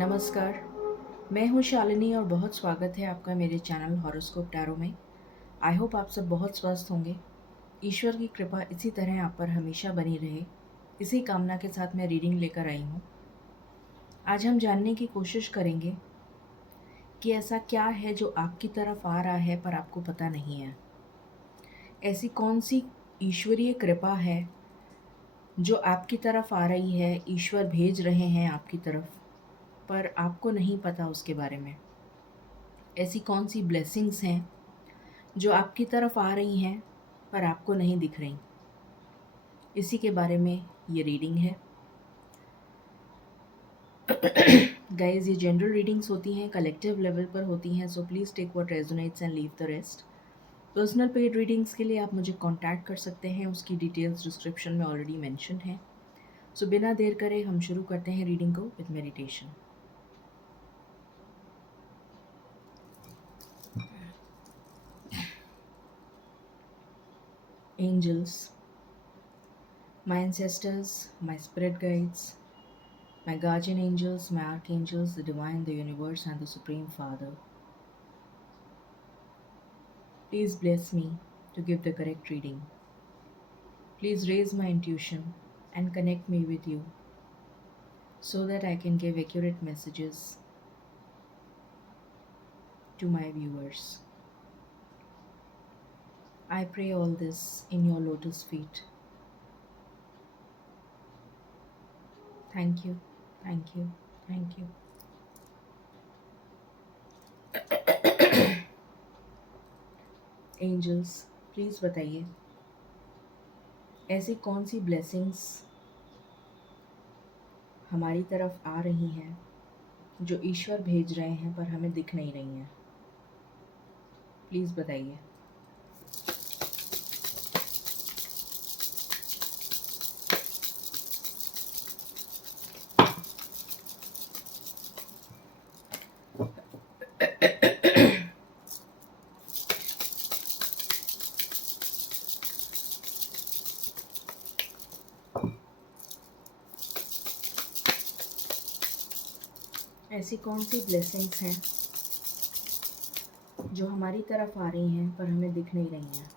नमस्कार, मैं हूँ शालिनी और बहुत स्वागत है आपका मेरे चैनल हॉरोस्कोप टैरो में। आई होप आप सब बहुत स्वस्थ होंगे। ईश्वर की कृपा इसी तरह आप पर हमेशा बनी रहे, इसी कामना के साथ मैं रीडिंग लेकर आई हूँ। आज हम जानने की कोशिश करेंगे कि ऐसा क्या है जो आपकी तरफ आ रहा है पर आपको पता नहीं है। ऐसी कौन सी ईश्वरीय कृपा है जो आपकी तरफ आ रही है, ईश्वर भेज रहे हैं आपकी तरफ, पर आपको नहीं पता उसके बारे में। ऐसी कौन सी ब्लेसिंग्स हैं जो आपकी तरफ आ रही हैं पर आपको नहीं दिख रही। इसी के बारे में ये रीडिंग है। गाइज, ये जनरल रीडिंग्स होती हैं, कलेक्टिव लेवल पर होती हैं, so please take what resonates and leave the rest. Personal paid readings के लिए आप मुझे कांटेक्ट कर सकते हैं, उसकी डिटेल्स डिस्क्रिप्शन में ऑलरेडी मेंशन है। सो बिना देर करे हम शुरू करते हैं रीडिंग को with meditation. Angels, my ancestors, my spirit guides, my guardian angels, my archangels, the divine, the universe, and the Supreme Father. Please bless me to give the correct reading. Please raise my intuition and connect me with you so that I can give accurate messages to my viewers. I pray all this in your lotus feet. Thank you, thank you, thank you. Angels, please बताइए ऐसी कौन सी blessings हमारी तरफ आ रही हैं जो ईश्वर भेज रहे हैं पर हमें दिख नहीं रही हैं। प्लीज़ बताइए। ऐसी कौन सी ब्लेसिंग्स हैं जो हमारी तरफ आ रही हैं पर हमें दिख नहीं रही हैं।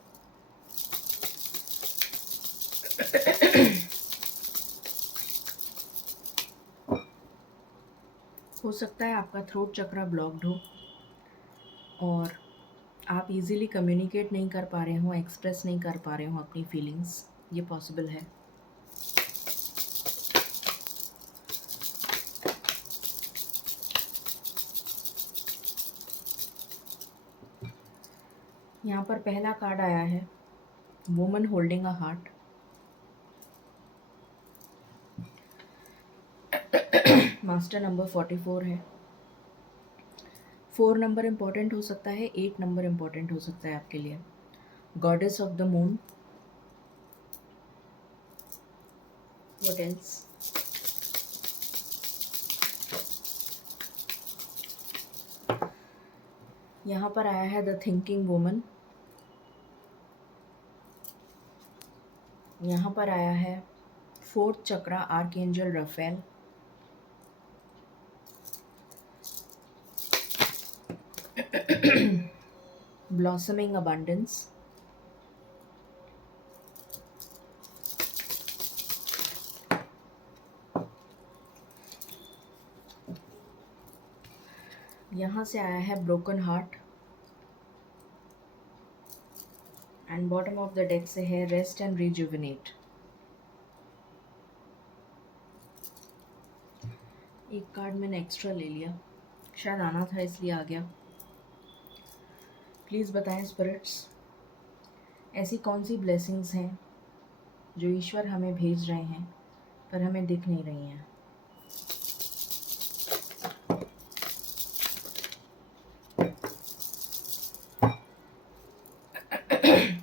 हो सकता है आपका थ्रोट चक्रा ब्लॉक्ड हो और आप इजीली कम्युनिकेट नहीं कर पा रहे हो, एक्सप्रेस नहीं कर पा रहे हो अपनी फीलिंग्स। ये पॉसिबल है। यहाँ पर पहला कार्ड आया है, woman holding a heart. Master number 44 है। 4 नंबर इम्पोर्टेंट हो सकता है, 8 नंबर इम्पोर्टेंट हो सकता है आपके लिए। Goddess of the moon. What else? यहाँ पर आया है द थिंकिंग वुमन। यहाँ पर आया है फोर्थ चक्रा, आर्कएंजल राफेल। Blossoming abundance. यहाँ से आया है broken heart and bottom of the deck से है रेस्ट एंड रिजुविनेट। एक कार्ड मैंने एक्स्ट्रा ले लिया, शायद आना था इसलिए आ गया। प्लीज़ बताएं स्पिरिट्स, ऐसी कौन सी ब्लेसिंग्स हैं जो ईश्वर हमें भेज रहे हैं पर हमें दिख नहीं रही हैं।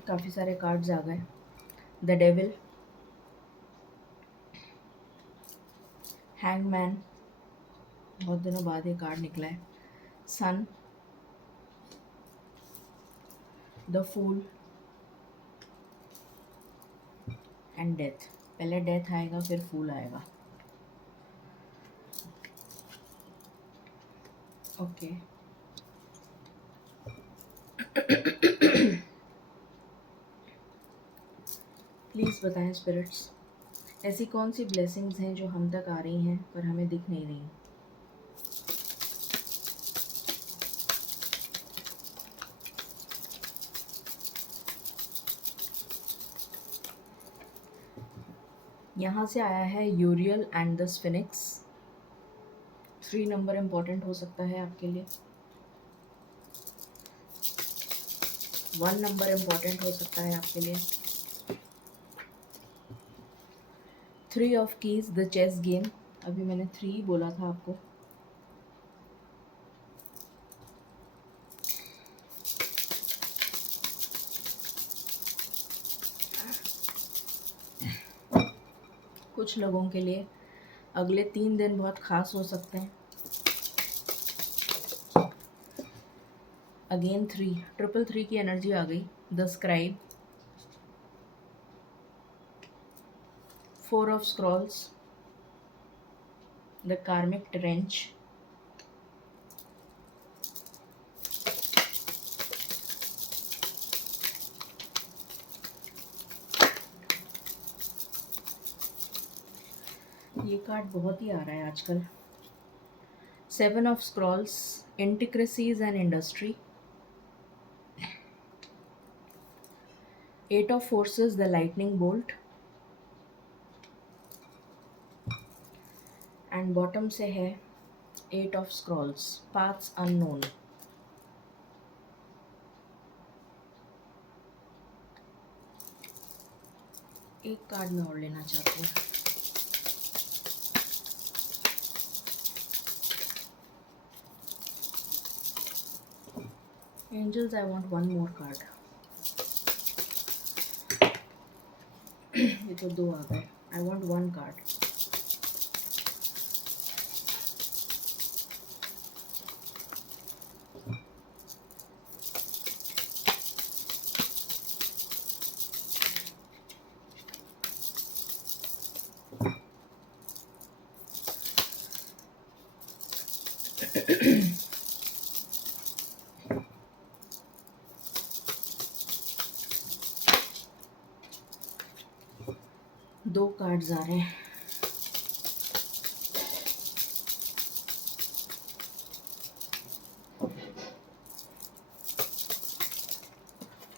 काफ़ी सारे कार्ड्स आ गए। द डेविल, हैंगमैन, बहुत दिनों बाद ये कार्ड निकला है। सन, द फूल एंड डेथ। पहले डेथ आएगा फिर फूल आएगा। ओके। प्लीज़ बताएं स्पिरिट्स, ऐसी कौन सी ब्लेसिंग्स हैं जो हम तक आ रही हैं पर हमें दिख नहीं रही। यहाँ से आया है यूरियल एंड द स्फिनिक्स। 3 नंबर इम्पॉर्टेंट हो सकता है आपके लिए। 1 नंबर इम्पॉर्टेंट हो सकता है आपके लिए। 3 of keys the chess game, अभी मैंने 3 बोला था आपको। कुछ लोगों के लिए अगले 3 दिन बहुत ख़ास हो सकते हैं। अगेन 3, 333 की एनर्जी आ गई। The scribe, 4 of scrolls, the karmic trench, ये कार्ड बहुत ही आ रहा है आजकल। 7 of scrolls, intricacies and industry, 8 of forces, the lightning bolt, and bottom से है 8 ऑफ स्क्रॉल्स, पाथ्स अननोन। एक कार्ड मैं और लेना चाहती हूँ। Angels, I want 1 more card. ये तो 2 आ गए। I want 1 card. दो कार्ड्स आ रहे हैं।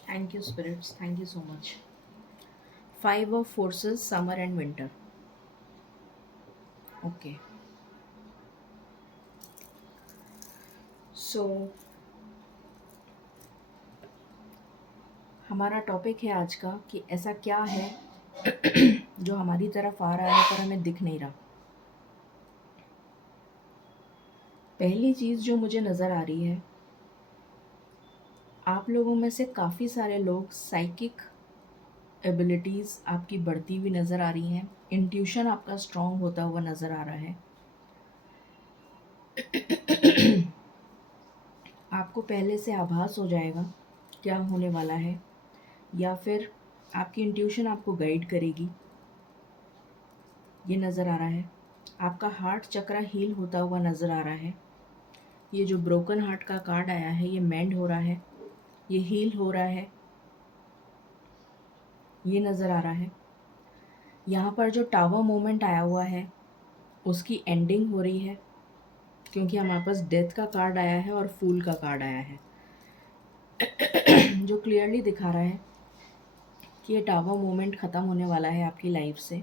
Thank you spirits, thank you so much. 5 of forces, summer and winter. Okay, so हमारा टॉपिक है आज का कि ऐसा क्या है जो हमारी तरफ आ रहा है पर हमें दिख नहीं रहा। पहली चीज़ जो मुझे नज़र आ रही है, आप लोगों में से काफ़ी सारे लोग साइकिक एबिलिटीज़ आपकी बढ़ती हुई नज़र आ रही हैं। इंट्यूशन आपका स्ट्रॉन्ग होता हुआ नज़र आ रहा है। आपको पहले से आभास हो जाएगा क्या होने वाला है, या फिर आपकी इंट्यूशन आपको गाइड करेगी, ये नज़र आ रहा है। आपका हार्ट चक्रा हील होता हुआ नज़र आ रहा है। ये जो ब्रोकन हार्ट का कार्ड आया है ये मेंड हो रहा है, ये हील हो रहा है, ये नज़र आ रहा है। यहाँ पर जो टावर मोमेंट आया हुआ है उसकी एंडिंग हो रही है, क्योंकि हमारे पास डेथ का कार्ड आया है और फूल का कार्ड आया है जो क्लियरली दिखा रहा है कि ये टावर मोमेंट ख़त्म होने वाला है आपकी लाइफ से,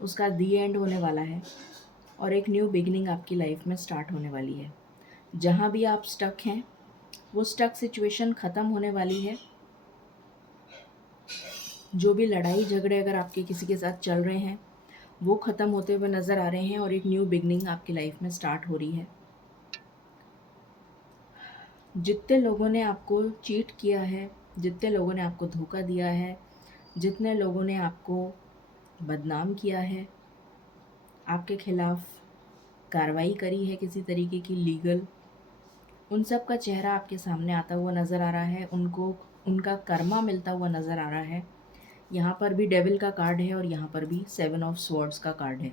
उसका दी एंड होने वाला है और एक न्यू बिगिनिंग आपकी लाइफ में स्टार्ट होने वाली है। जहाँ भी आप स्टक हैं वो स्टक सिचुएशन ख़त्म होने वाली है। जो भी लड़ाई झगड़े अगर आपके किसी के साथ चल रहे हैं वो ख़त्म होते हुए नज़र आ रहे हैं और एक न्यू बिगनिंग आपकी लाइफ में स्टार्ट हो रही है। जितने लोगों ने आपको चीट किया है, जितने लोगों ने आपको धोखा दिया है, जितने लोगों ने आपको बदनाम किया है, आपके खिलाफ़ कार्रवाई करी है किसी तरीके की लीगल, उन सब का चेहरा आपके सामने आता हुआ नज़र आ रहा है। उनको उनका कर्मा मिलता हुआ नज़र आ रहा है। यहाँ पर भी डेविल का कार्ड है और यहाँ पर भी 7 ऑफ स्वॉर्ड्स का कार्ड है।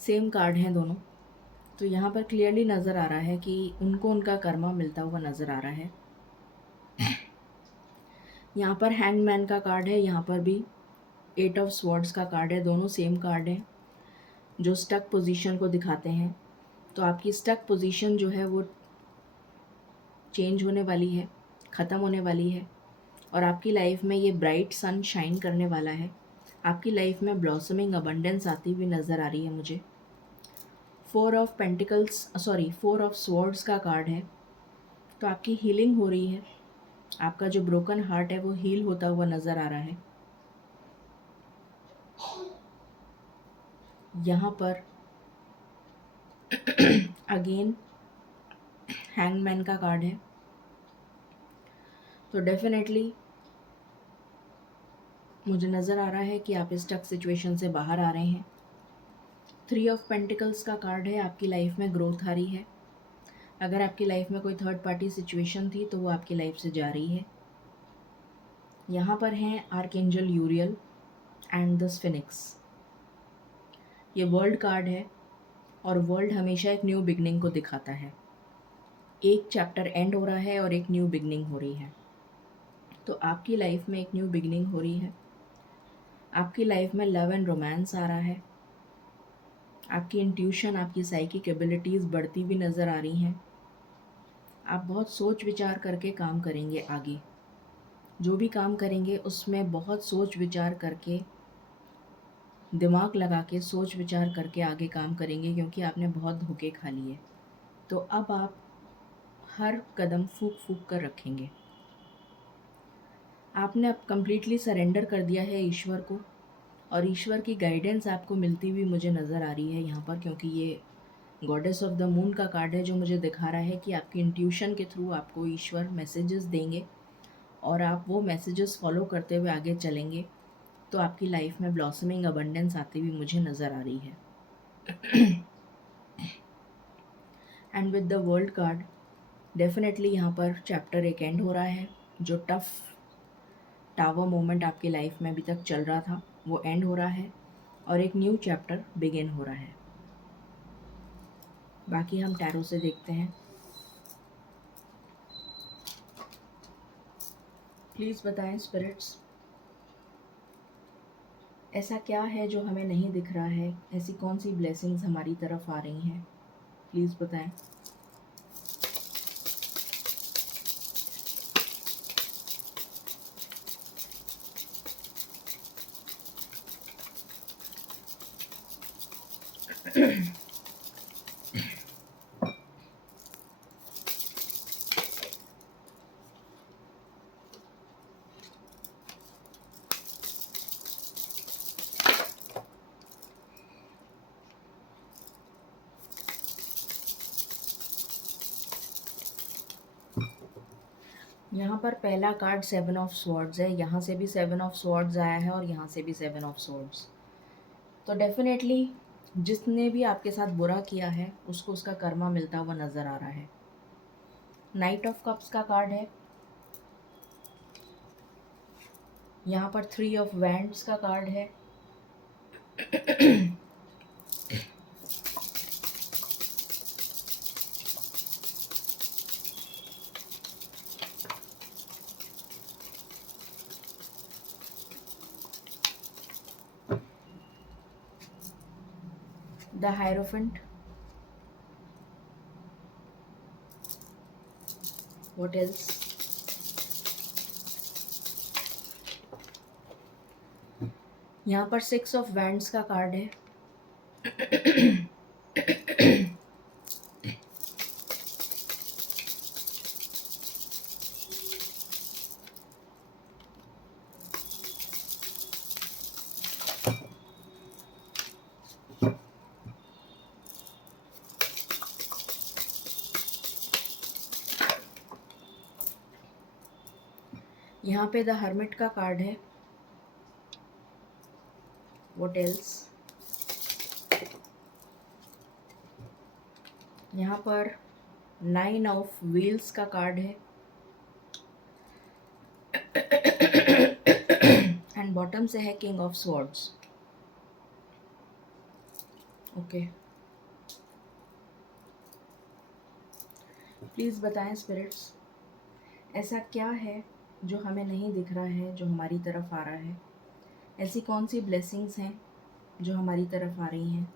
सेम कार्ड हैं दोनों। तो यहाँ पर क्लियरली नज़र आ रहा है कि उनको उनका कर्मा मिलता हुआ नज़र आ रहा है। यहाँ पर हैंगमैन का कार्ड है, यहाँ पर भी 8 ऑफ स्वॉर्ड्स का कार्ड है। दोनों सेम कार्ड हैं जो स्टक पोजीशन को दिखाते हैं। तो आपकी स्टक पोजीशन जो है वो चेंज होने वाली है, ख़त्म होने वाली है, और आपकी लाइफ में ये ब्राइट सन शाइन करने वाला है। आपकी लाइफ में ब्लॉसमिंग अबंडेंस आती हुई नज़र आ रही है मुझे। 4 ऑफ स्वॉर्ड्स का कार्ड है। तो आपकी हीलिंग हो रही है, आपका जो ब्रोकन हार्ट है वो हील होता हुआ नज़र आ रहा है। यहाँ पर अगेन हैंगमैन का कार्ड है। तो डेफिनेटली मुझे नज़र आ रहा है कि आप इस टफ सिचुएशन से बाहर आ रहे हैं। 3 ऑफ पेंटिकल्स का कार्ड है, आपकी लाइफ में ग्रोथ आ रही है। अगर आपकी लाइफ में कोई थर्ड पार्टी सिचुएशन थी तो वो आपकी लाइफ से जा रही है। यहाँ पर हैं आर्कएंजल यूरियल एंड द स्फिनिक्स। ये वर्ल्ड कार्ड है और वर्ल्ड हमेशा एक न्यू बिगनिंग को दिखाता है। एक चैप्टर एंड हो रहा है और एक न्यू बिगनिंग हो रही है। तो आपकी लाइफ में एक न्यू बिगनिंग हो रही है। आपकी लाइफ में लव एंड रोमांस आ रहा है। आपकी इंट्यूशन, आपकी साइकिक एबिलिटीज़ बढ़ती हुई नज़र आ रही हैं। आप बहुत सोच विचार करके काम करेंगे आगे। जो भी काम करेंगे उसमें बहुत सोच विचार करके, दिमाग लगा के सोच विचार करके आगे काम करेंगे, क्योंकि आपने बहुत धोखे खा लिए। तो अब आप हर कदम फूक फूक कर रखेंगे। आपने अब कम्प्लीटली सरेंडर कर दिया है ईश्वर को, और ईश्वर की गाइडेंस आपको मिलती हुई मुझे नज़र आ रही है यहाँ पर, क्योंकि ये गॉडेस ऑफ द मून का कार्ड है जो मुझे दिखा रहा है कि आपकी इंट्यूशन के थ्रू आपको ईश्वर मैसेजेस देंगे और आप वो मैसेजेस फॉलो करते हुए आगे चलेंगे। तो आपकी लाइफ में ब्लॉसमिंग अबंडेंस आती हुई मुझे नज़र आ रही है। And with the world card definitely यहाँ पर चैप्टर एक एंड हो रहा है। जो टफ टावर मोमेंट आपकी लाइफ में अभी तक चल रहा था वो एंड हो रहा है और एक न्यू चैप्टर बिगिन हो रहा है। बाकी हम टैरो से देखते हैं। प्लीज़ बताएं स्पिरिट्स, ऐसा क्या है जो हमें नहीं दिख रहा है? ऐसी कौन सी ब्लेसिंग्स हमारी तरफ आ रही हैं? प्लीज़ बताएं। यहाँ पर पहला कार्ड 7 ऑफ स्वॉर्ड्स है। यहाँ से भी 7 ऑफ स्वॉर्ड्स आया है और यहाँ से भी 7 ऑफ स्वॉर्ड्स। तो डेफिनेटली जिसने भी आपके साथ बुरा किया है उसको उसका कर्मा मिलता हुआ नज़र आ रहा है। नाइट ऑफ कप्स का कार्ड है। यहाँ पर 3 ऑफ वैंड्स का कार्ड है। The hierophant. What else? यहाँ पर 6 ऑफ वैंड्स का कार्ड है। यहाँ पे द हर्मिट का कार्ड है। What else? यहाँ पर 9 ऑफ व्हील्स का कार्ड है। एंड बॉटम से है king of swords. Okay, please बताएं स्पिरिट्स, ऐसा क्या है जो हमें नहीं दिख रहा है, जो हमारी तरफ आ रहा है? ऐसी कौन सी ब्लेसिंग्स हैं जो हमारी तरफ आ रही हैं?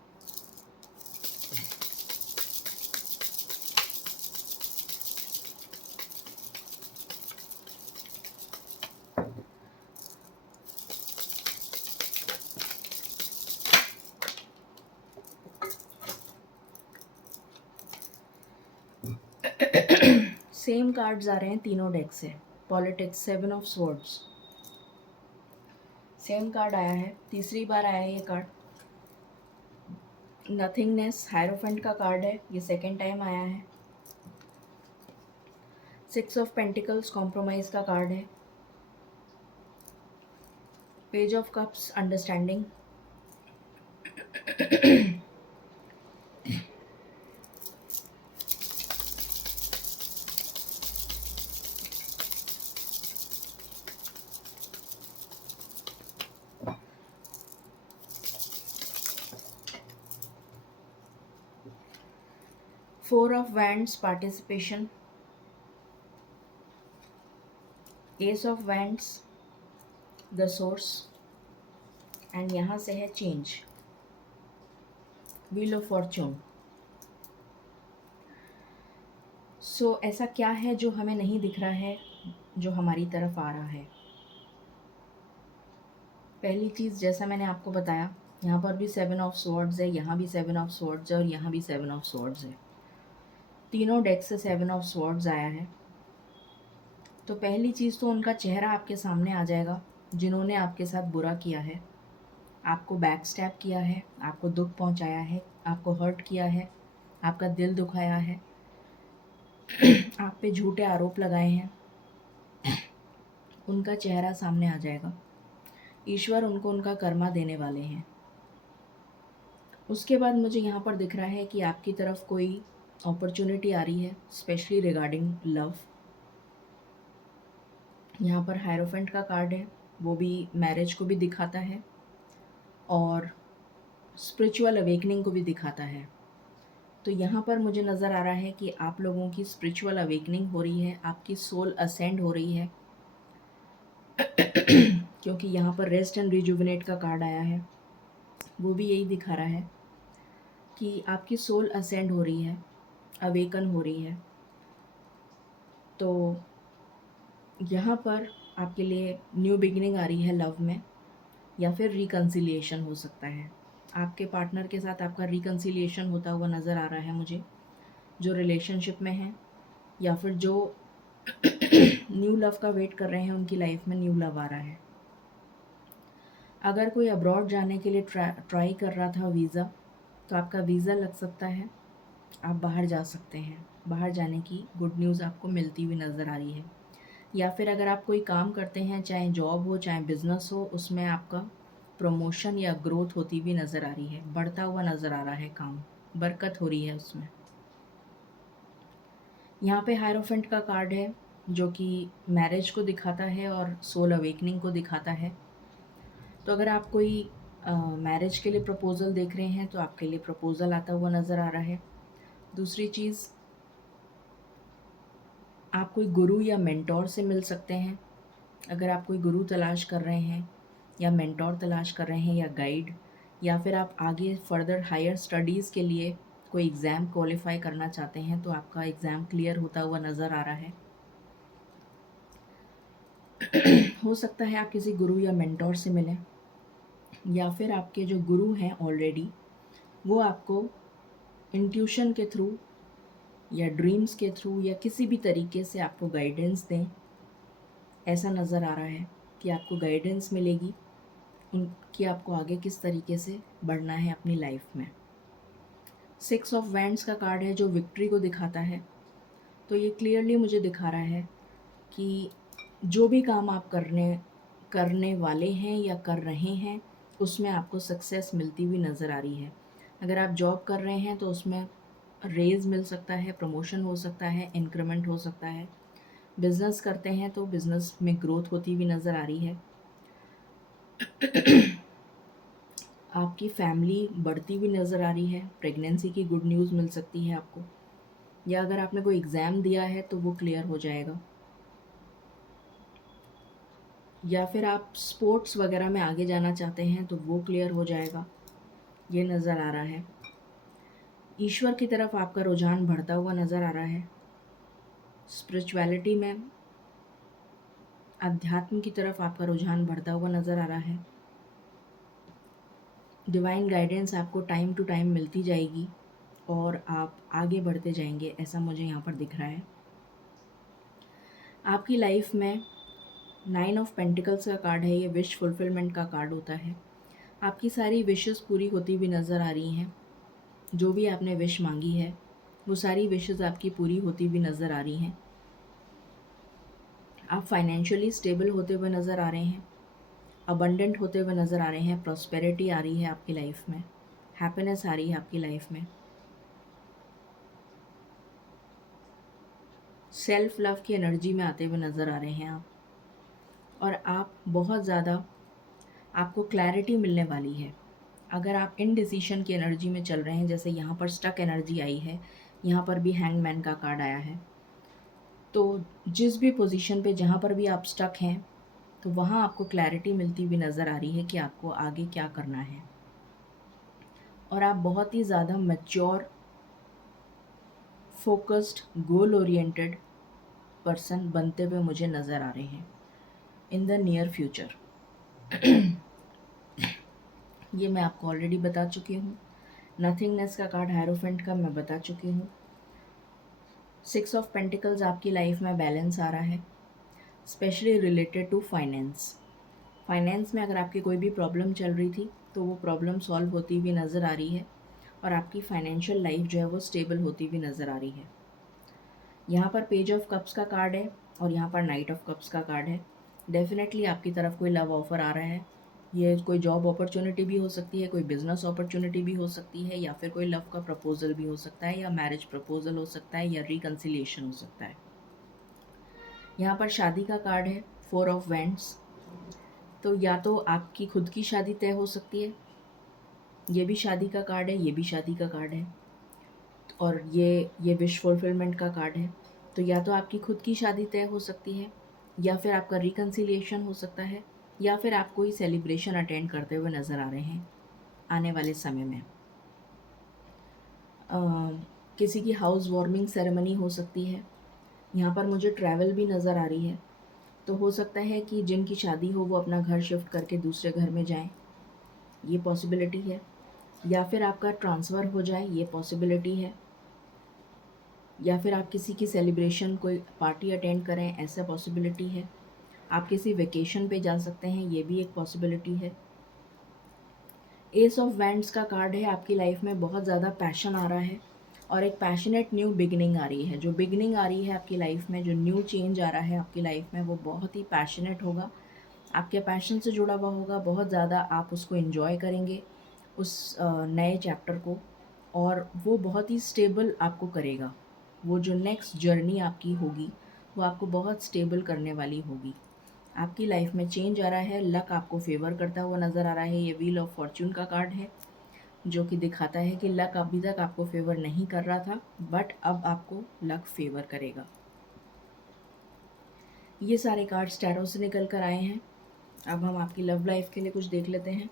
सेम कार्ड्स आ रहे हैं तीनों डेक से। Politics, 7 of swords, same card आया है, तीसरी बार आया है ये कार्ड। नथिंगनेस, हायरोफेंट का कार्ड है, ये सेकेंड टाइम आया है। 6 ऑफ पेंटिकल्स, कॉम्प्रोमाइज़ का कार्ड है। Page of cups, understanding. 4 of wands, participation. S of wands, the source, and यहाँ से है चेंज, व्हील ऑफ फॉर्चून। सो ऐसा क्या है जो हमें नहीं दिख रहा है, जो हमारी तरफ आ रहा है? पहली चीज़, जैसा मैंने आपको बताया, यहाँ पर भी 7 ऑफ स्वॉर्ड्स है, यहाँ भी 7 ऑफ स्वॉर्ड्स है और यहाँ भी 7 ऑफ स्वॉर्ड्स है। तीनों डेक से 7 ऑफ स्वॉर्ड्स आया है। तो पहली चीज़ तो उनका चेहरा आपके सामने आ जाएगा, जिन्होंने आपके साथ बुरा किया है, आपको बैक स्टैप किया है, आपको दुख पहुंचाया है, आपको हर्ट किया है, आपका दिल दुखाया है, आप पे झूठे आरोप लगाए हैं, उनका चेहरा सामने आ जाएगा। ईश्वर उनको उनका कर्मा देने वाले हैं। उसके बाद मुझे यहाँ पर दिख रहा है कि आपकी तरफ कोई अपॉर्चुनिटी आ रही है, स्पेशली रिगार्डिंग लव। यहाँ पर हायरोफेंट का कार्ड है, वो भी मैरिज को भी दिखाता है और स्पिरिचुअल अवेकनिंग को भी दिखाता है। तो यहाँ पर मुझे नज़र आ रहा है कि आप लोगों की स्पिरिचुअल अवेकनिंग हो रही है, आपकी सोल असेंड हो रही है। क्योंकि यहाँ पर रेस्ट एंड रिजुविनेट का कार्ड आया है, वो भी यही दिखा रहा है कि आपकी सोल असेंड हो रही है, अवेकन हो रही है। तो यहाँ पर आपके लिए न्यू बिगिनिंग आ रही है लव में, या फिर रिकन्सिलिएशन हो सकता है। आपके पार्टनर के साथ आपका रिकन्सिलिएशन होता हुआ नज़र आ रहा है मुझे, जो रिलेशनशिप में हैं या फिर जो न्यू लव का वेट कर रहे हैं, उनकी लाइफ में न्यू लव आ रहा है। अगर कोई अब्रॉड जाने के लिए ट्राई कर रहा था वीज़ा, तो आपका वीज़ा लग सकता है, आप बाहर जा सकते हैं। बाहर जाने की गुड न्यूज़ आपको मिलती हुई नज़र आ रही है। या फिर अगर आप कोई काम करते हैं, चाहे जॉब हो चाहे बिज़नेस हो, उसमें आपका प्रमोशन या ग्रोथ होती हुई नज़र आ रही है, बढ़ता हुआ नज़र आ रहा है काम, बरकत हो रही है उसमें। यहाँ पे हायरोफेंट का कार्ड है, जो कि मैरिज को दिखाता है और सोल अवेकनिंग को दिखाता है। तो अगर आप कोई मैरिज के लिए प्रपोज़ल देख रहे हैं, तो आपके लिए प्रपोज़ल आता हुआ नज़र आ रहा है। दूसरी चीज़, आप कोई गुरु या मेंटोर से मिल सकते हैं। अगर आप कोई गुरु तलाश कर रहे हैं या मेंटोर तलाश कर रहे हैं या गाइड, या फिर आप आगे फर्दर हायर स्टडीज़ के लिए कोई एग्ज़ाम क्वालिफाई करना चाहते हैं, तो आपका एग्ज़ाम क्लियर होता हुआ नज़र आ रहा है। हो सकता है आप किसी गुरु या मेंटोर से मिलें, या फिर आपके जो गुरु हैं ऑलरेडी, वो आपको इंट्यूशन के थ्रू या ड्रीम्स के थ्रू या किसी भी तरीके से आपको गाइडेंस दें। ऐसा नज़र आ रहा है कि आपको गाइडेंस मिलेगी उनकी, आपको आगे किस तरीके से बढ़ना है अपनी लाइफ में। 6 ऑफ वैंड्स का कार्ड है, जो विक्ट्री को दिखाता है। तो ये क्लियरली मुझे दिखा रहा है कि जो भी काम आप करने वाले हैं या कर रहे हैं, उसमें आपको सक्सेस मिलती हुई नज़र आ रही है। अगर आप जॉब कर रहे हैं तो उसमें रेज़ मिल सकता है, प्रमोशन हो सकता है, इंक्रीमेंट हो सकता है। बिज़नेस करते हैं तो बिज़नेस में ग्रोथ होती हुई नज़र आ रही है। आपकी फैमिली बढ़ती हुई नज़र आ रही है, प्रेगनेंसी की गुड न्यूज़ मिल सकती है आपको। या अगर आपने कोई एग्ज़ाम दिया है तो वो क्लियर हो जाएगा, या फिर आप स्पोर्ट्स वगैरह में आगे जाना चाहते हैं तो वो क्लियर हो जाएगा, ये नज़र आ रहा है। ईश्वर की तरफ आपका रुझान बढ़ता हुआ नज़र आ रहा है। स्पिरिचुअलिटी में, अध्यात्म की तरफ आपका रुझान बढ़ता हुआ नज़र आ रहा है। डिवाइन गाइडेंस आपको टाइम टू टाइम मिलती जाएगी और आप आगे बढ़ते जाएंगे, ऐसा मुझे यहाँ पर दिख रहा है। आपकी लाइफ में 9 ऑफ पेंटिकल्स का कार्ड है, ये विश फुलफिलमेंट का कार्ड होता है। आपकी सारी विशेस पूरी होती हुई नज़र आ रही हैं। जो भी आपने विश मांगी है वो सारी विशेस आपकी पूरी होती हुई नज़र आ रही हैं। आप फाइनेंशियली स्टेबल होते हुए नज़र आ रहे हैं, अबंडेंट होते हुए नज़र आ रहे हैं, प्रॉस्पेरिटी आ रही है आपकी लाइफ में, हैप्पीनेस आ रही है आपकी लाइफ में, सेल्फ लव की एनर्जी में आते हुए नज़र आ रहे हैं आप। और आप बहुत ज़्यादा, आपको क्लैरिटी मिलने वाली है। अगर आप इनडिसीशन की एनर्जी में चल रहे हैं, जैसे यहाँ पर स्टक एनर्जी आई है, यहाँ पर भी हैंगमैन का कार्ड आया है, तो जिस भी पोजीशन पे जहाँ पर भी आप स्टक हैं तो वहाँ आपको क्लैरिटी मिलती हुई नज़र आ रही है कि आपको आगे क्या करना है। और आप बहुत ही ज़्यादा mature, focused, goal oriented person बनते हुए मुझे नज़र आ रहे हैं इन द नियर फ्यूचर। ये मैं आपको ऑलरेडी बता चुकी हूँ। नथिंगनेस का कार्ड, हायरोफेंट का, मैं बता चुकी हूँ। 6 ऑफ पेंटिकल्स आपकी लाइफ में बैलेंस आ रहा है, specially related to finance. Finance में अगर आपकी कोई भी प्रॉब्लम चल रही थी तो वो प्रॉब्लम सॉल्व होती हुई नज़र आ रही है और आपकी फाइनेंशियल लाइफ जो है वो स्टेबल होती हुई नज़र आ रही है। यहाँ पर पेज ऑफ कप्स का कार्ड है और यहाँ पर नाइट ऑफ कप्स का कार्ड है। डेफिनेटली आपकी तरफ कोई लव ऑफ़र आ रहा है। ये कोई जॉब अपॉर्चुनिटी भी हो सकती है, कोई बिजनेस अपॉर्चुनिटी भी हो सकती है, या फिर कोई लव का प्रपोजल भी हो सकता है, या मैरिज प्रपोजल हो सकता है, या रिकन्सिलिएशन हो सकता है। यहाँ पर शादी का कार्ड है, 4 ऑफ वैंड्स। तो या तो आपकी खुद की शादी तय हो सकती है, ये भी शादी का कार्ड है, ये भी शादी का कार्ड है, और ये विश फुलफिलमेंट का कार्ड है। तो या तो आपकी खुद की शादी तय हो सकती है, या फिर आपका रिकन्सिलिएशन हो सकता है, या फिर आप कोई सेलिब्रेशन अटेंड करते हुए नज़र आ रहे हैं आने वाले समय में। किसी की हाउस वार्मिंग सेरेमनी हो सकती है। यहाँ पर मुझे ट्रैवल भी नज़र आ रही है, तो हो सकता है कि जिनकी शादी हो वो अपना घर शिफ्ट करके दूसरे घर में जाएं, ये पॉसिबिलिटी है। या फिर आपका ट्रांसफ़र हो जाए, ये पॉसिबिलिटी है। या फिर आप किसी की सेलिब्रेशन, कोई पार्टी अटेंड करें, ऐसा पॉसिबिलिटी है। आप किसी वेकेशन पे जा सकते हैं, ये भी एक पॉसिबिलिटी है। एस ऑफ वैंड्स का कार्ड है, आपकी लाइफ में बहुत ज़्यादा पैशन आ रहा है और एक पैशनेट न्यू बिगनिंग आ रही है। जो बिगनिंग आ रही है आपकी लाइफ में, जो न्यू चेंज आ रहा है आपकी लाइफ में, वो बहुत ही पैशनेट होगा, आपके पैशन से जुड़ा हुआ होगा। बहुत ज़्यादा आप उसको एंजॉय करेंगे, उस नए चैप्टर को, और वो बहुत ही स्टेबल आपको करेगा। वो जो नेक्स्ट जर्नी आपकी होगी वो आपको बहुत स्टेबल करने वाली होगी। आपकी लाइफ में चेंज आ रहा है, लक आपको फेवर करता हुआ नज़र आ रहा है। ये व्हील ऑफ फॉर्च्यून का कार्ड है जो कि दिखाता है कि लक अभी तक आपको फेवर नहीं कर रहा था, बट अब आपको लक फेवर करेगा। ये सारे कार्ड्स टैरो से निकल कर आए हैं। अब हम आपकी लव लाइफ के लिए कुछ देख लेते हैं।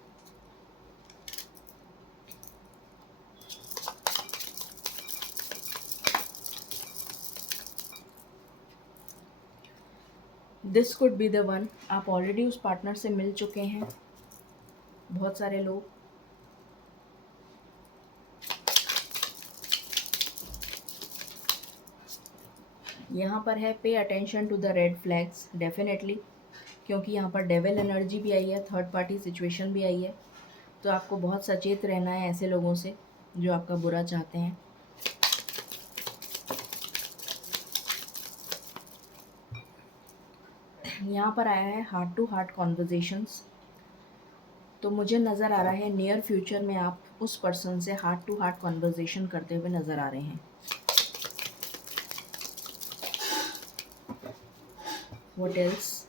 This could be the one. आप ऑलरेडी उस पार्टनर से मिल चुके हैं, बहुत सारे लोग। यहाँ पर है pay attention to the red flags, definitely, क्योंकि यहाँ पर डेविल एनर्जी भी आई है, थर्ड पार्टी सिचुएशन भी आई है। तो आपको बहुत सचेत रहना है ऐसे लोगों से जो आपका बुरा चाहते हैं। यहाँ पर आया है हार्ट टू हार्ट कॉन्वर्जेशंस। तो मुझे नज़र आ रहा है नियर फ्यूचर में आप उस पर्सन से हार्ट टू हार्ट कॉन्वर्जेशन करते हुए नज़र आ रहे हैं। What else?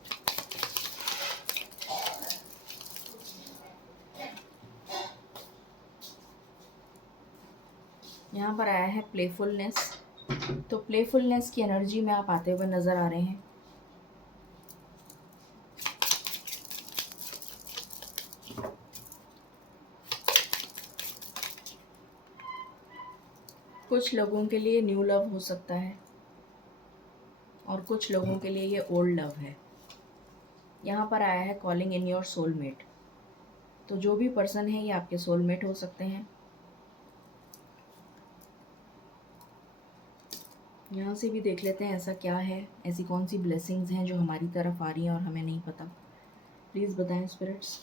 यहाँ पर आया है प्लेफुलनेस। तो प्लेफुलनेस की एनर्जी में आप आते हुए नज़र आ रहे हैं। कुछ लोगों के लिए न्यू लव हो सकता है और कुछ लोगों के लिए ये ओल्ड लव है। यहाँ पर आया है कॉलिंग इन योर सोलमेट। तो जो भी पर्सन है ये आपके सोलमेट हो सकते हैं। यहाँ से भी देख लेते हैं ऐसा क्या है, ऐसी कौन सी ब्लेसिंग्स हैं जो हमारी तरफ आ रही हैं और हमें नहीं पता। प्लीज़ बताएं स्पिरिट्स,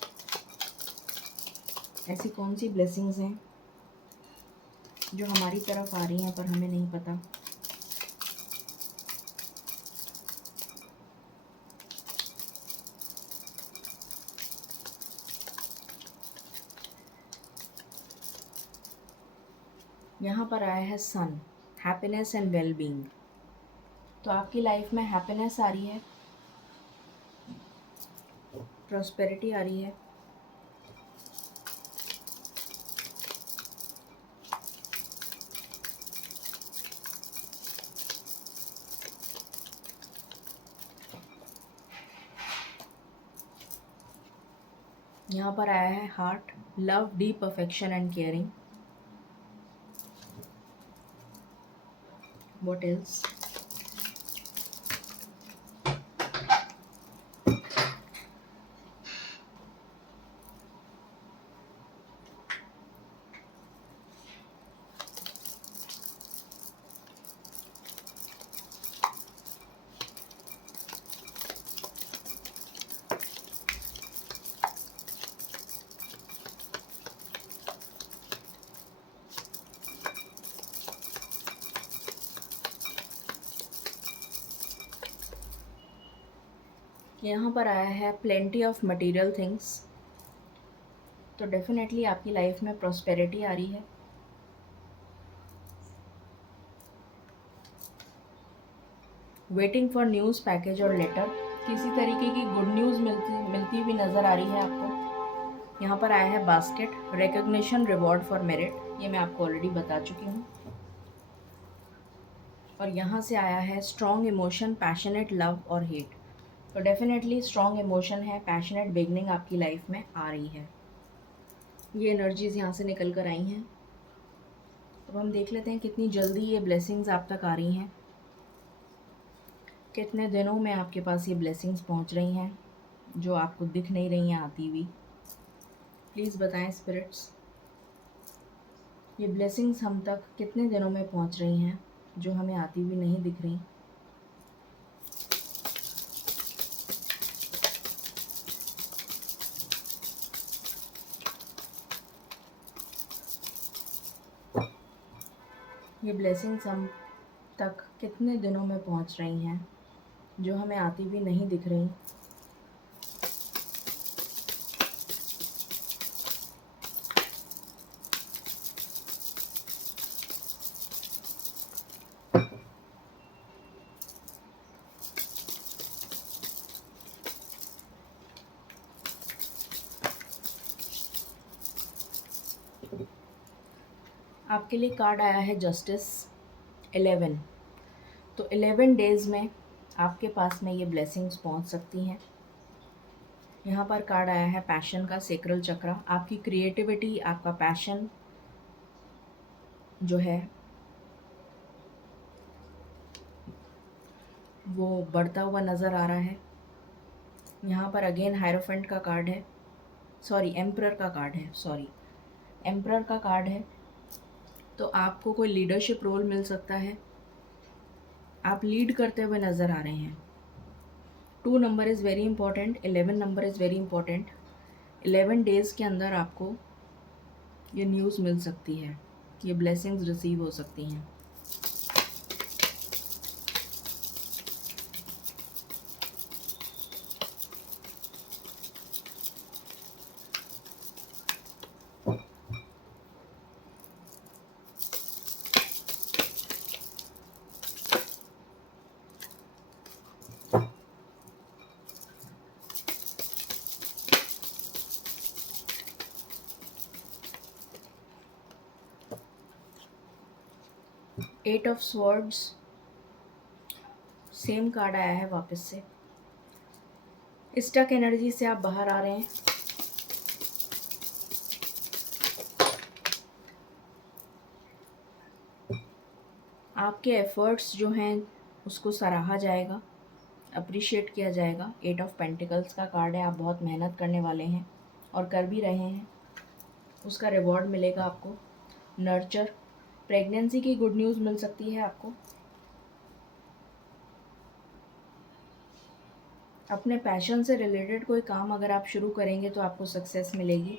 ऐसी कौन सी ब्लेसिंग्स हैं जो हमारी तरफ आ रही हैं पर हमें नहीं पता। यहाँ पर आया है सन, हैप्पीनेस एंड वेल बीइंग। तो आपकी लाइफ में हैप्पीनेस आ रही है, प्रॉस्पेरिटी आ रही है, यहाँ पर आया है heart, love, deep affection and caring. What else? यहाँ पर आया है प्लेंटी ऑफ मटेरियल थिंग्स। तो डेफिनेटली आपकी लाइफ में प्रॉस्पेरिटी आ रही है। वेटिंग फॉर न्यूज़, पैकेज और लेटर। किसी तरीके की गुड न्यूज़ मिलती हुई नज़र आ रही है आपको। यहाँ पर आया है basket, recognition, reward for merit. ये मैं आपको ऑलरेडी बता चुकी हूँ। और यहाँ से आया है स्ट्रॉन्ग इमोशन, पैशनेट लव और हेट। तो डेफिनेटली स्ट्रॉन्ग इमोशन है, पैशनेट बिगनिंग आपकी लाइफ में आ रही है। ये एनर्जीज़ यहाँ से निकल कर आई हैं। तो हम देख लेते हैं कितनी जल्दी ये ब्लेसिंग्स आप तक आ रही हैं, कितने दिनों में आपके पास ये ब्लेसिंग्स पहुँच रही हैं जो आपको दिख नहीं रही हैं आती हुई। प्लीज़ बताएं स्पिरिट्स, ये ब्लेसिंग्स हम तक कितने दिनों में पहुँच रही हैं जो हमें आती हुई नहीं दिख रही। ये ब्लेसिंग्स हम तक कितने दिनों में पहुंच रही हैं जो हमें आती हुई नहीं दिख रही। आपके लिए कार्ड आया है जस्टिस 11। तो 11 डेज़ में आपके पास में ये ब्लेसिंग्स पहुंच सकती हैं। यहाँ पर कार्ड आया है पैशन का, सेक्रल चक्रा। आपकी क्रिएटिविटी, आपका पैशन जो है वो बढ़ता हुआ नज़र आ रहा है। यहाँ पर अगेन हायरोफेंट का कार्ड है, सॉरी एम्परर का कार्ड है, सॉरी एम्परर का कार्ड है। तो आपको कोई लीडरशिप रोल मिल सकता है, आप लीड करते हुए नज़र आ रहे हैं। 2 number is very important, 11 number is very important. 11 days के अंदर आपको ये न्यूज़ मिल सकती है, ये ब्लेसिंग्स रिसीव हो सकती हैं। Eight of swords, same card आया है वापस से। स्टक एनर्जी से आप बाहर आ रहे हैं। आपके एफर्ट्स जो हैं उसको सराहा जाएगा, अप्रिशिएट किया जाएगा। एट ऑफ पेंटिकल्स का कार्ड है, आप बहुत मेहनत करने वाले हैं और कर भी रहे हैं, उसका रिवॉर्ड मिलेगा आपको। नर्चर, प्रेगनेंसी की गुड न्यूज़ मिल सकती है आपको। अपने पैशन से रिलेटेड कोई काम अगर आप शुरू करेंगे तो आपको सक्सेस मिलेगी।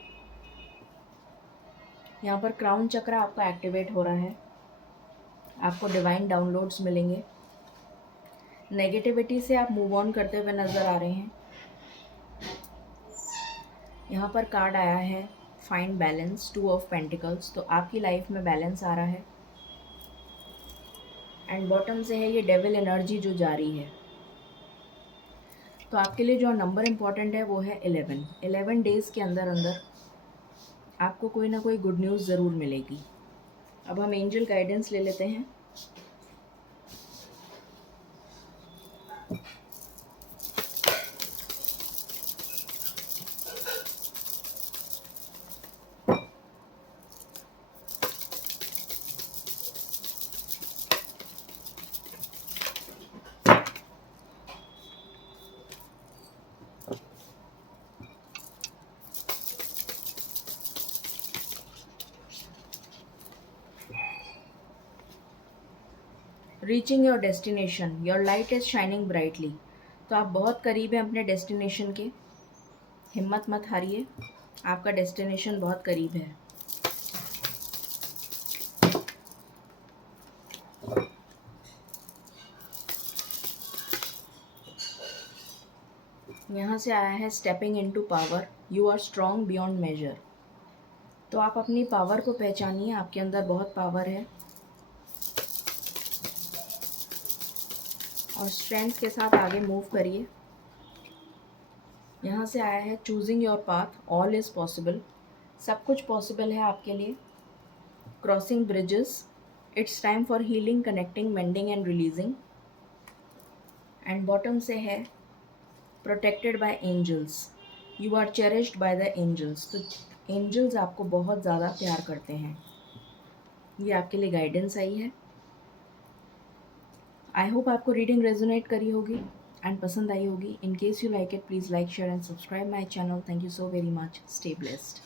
यहाँ पर क्राउन चक्र आपका एक्टिवेट हो रहा है, आपको डिवाइन डाउनलोड्स मिलेंगे। नेगेटिविटी से आप मूव ऑन करते हुए नज़र आ रहे हैं। यहाँ पर कार्ड आया है find balance, two of pentacles, तो आपकी लाइफ में बैलेंस आ रहा है। एंड बॉटम से है ये डेविल एनर्जी जो जारी है। तो आपके लिए जो नंबर इम्पॉर्टेंट है वो है 11। 11 डेज़ के अंदर अंदर आपको कोई ना कोई गुड न्यूज़ ज़रूर मिलेगी। अब हम एंजल गाइडेंस ले लेते हैं। Reaching your destination, your light is shining brightly. तो आप बहुत करीब हैं अपने डेस्टिनेशन के। हिम्मत मत हारिए, आपका डेस्टिनेशन बहुत करीब है। यहाँ से आया है stepping into power, you are strong beyond measure. तो आप अपनी पावर को पहचानिए, आपके अंदर बहुत पावर है और स्ट्रेंथ के साथ आगे मूव करिए। यहाँ से आया है choosing your path, all is possible, सब कुछ पॉसिबल है आपके लिए। Crossing bridges, it's time for healing, connecting, mending and releasing. And bottom से है protected by angels, you are cherished by the angels. तो एंजल्स आपको बहुत ज़्यादा प्यार करते हैं। ये आपके लिए गाइडेंस आई है। आई होप आपको रीडिंग रेजोनेट करी होगी एंड पसंद आई होगी। In case you like it, please like, share and subscribe my channel. Thank you so very much. Stay blessed.